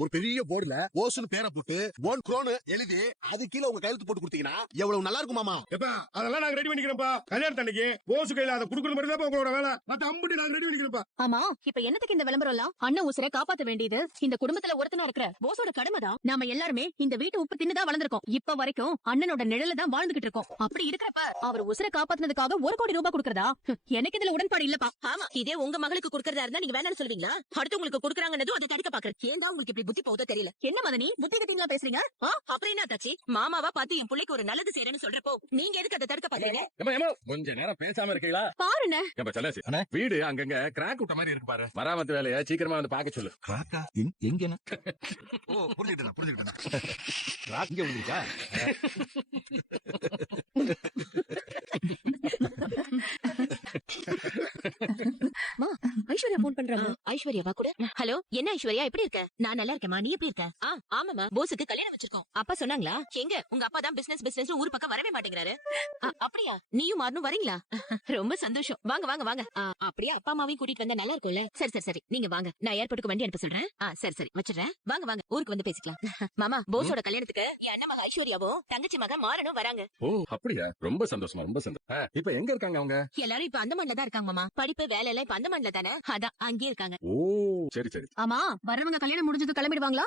ஒரு பெரிய போர்டுல ஓசுன்னு பேரை போட்டு 1 crore எழுதி அது கீழே உங்க கையெழுத்து போட்டு கொடுத்தீங்கன்னா எவ்வளவு நல்லா இருக்கும் மாமா. எப்பா அதெல்லாம் நாங்க ரெடி பண்ணிக்கிறோம்ப்பா. கல்யாணத்தன்னைக்கு போஸ் கையில அதை குடுக்கணும் மட்டும் தான் உங்களோட வேலை. மத்த அம்புட்டி நாங்க ரெடி பண்ணிக்கிறோம்ப்பா. ஆமா, இப்ப என்னத்துக்கு இந்த விளம்பரம் எல்லாம்? அண்ணன் உசுரை காப்பாத்த வேண்டியது இந்த குடும்பத்துல ஒருத்தனா இருக்கிற போஸோட கடமைதான். நாம எல்லாருமே இந்த வீட்டு உப்பு தின்னுதான் வளர்ந்திருக்கோம். இப்ப வரைக்கும் அண்ணனோட நிழல தான் வாழ்ந்துகிட்டு இருக்கோம். அப்படி இருக்கிறப்ப அவர் உசுரை காப்பாத்தினதுக்காக 1 கோடி ரூபாய் கொடுக்கறதா? எனக்கு இதுல உடன்பாடு இல்லப்பா. ஆமா, இதே உங்க மகளுக்கு குடுக்கறதா இருந்தா நீங்க வேணாம்னு சொல்லுவீங்களா? அடுத்து உங்களுக்கு குடுக்கறாங்கன்னதும் அதை தடுக்க பாக்குறேன். ஏன்டா உங்களுக்கு இப்படி புத்தி போதோ தெரியல. என்ன மதனி புத்தி கத்தின்லாம் பேசுறீங்க? அப்புறம் என்ன தாச்சி, மாமாவா பார்த்து என் பிள்ளைக்கு ஒரு நல்லது செய்யறேன்னு சொல்றப்போ நீங்க எதுக்கு அதை தடுக்க பாக்குறீங்க? கொஞ்ச நேரம் பேசாம இருக்கீங்களா? பாருண்ணே, வீடு அங்கங்க கிராக் விட்ட மாதிரி இருக்கு பாரு. மராமத்து வேலைய சீக்கிரமா வந்து பாக்க சொல்லு. எங்க புரிஞ்சுக்கிட்டேன். கிராக் இங்க விழுந்துச்சா? ஐஸ்வர்யா போன் பண்றாங்க. ஐஸ்வர்யாவா கூட? ஹலோ, என்ன ஐஸ்வர்யா, எப்படி இருக்க? நான் நல்லா இருக்கேம்மா, நீ எப்படி இருக்க? ஆமாமா, போஸுக்கு கல்யாணம் வச்சிருக்கோம். அப்பா சொன்னாங்களா? எங்க உங்க அப்பா தான் பிசினஸ் ஊர் பக்கம் வரவே மாட்டேங்கிறாரு. அப்படியா? நீயும் மாறணும் வரீங்களா? ரொம்ப சந்தோஷம். வாங்க வாங்க வாங்க. அப்படியே அப்பா அம்மாவையும் கூட்டிட்டு வந்தா நல்லா இருக்கும்ல. சரி நீங்க வாங்க, நான் ஏர்போர்ட்டுக்கு வண்டி அனுப்ப சொல்றேன். சரி வச்சிடுறேன். வாங்க வாங்க, ஊருக்கு வந்து பேசிக்கலாம். மாமா, போஸோட கல்யாணத்துக்கு என் அண்ணன் மக ஐஸ்வர்யாவும் தங்கச்சி மக மாறனும் வராங்க. ஓ அப்படியா? ரொம்ப சந்தோஷமா, ரொம்ப சந்தோஷம். இப்ப எங்க இருக்காங்க அவங்க? எல்லாரும் இப்ப அந்தமான்ல தான் இருக்காங்க மாமா. படிப்பு வேலை எல்லாம் இப்ப அந்தமான்ல தானே, அதான் அங்கேயே இருக்காங்க. ஓ சரி. ஆமா, வரவங்க கல்யாணம் முடிஞ்சது கிளம்பிடுவாங்களா?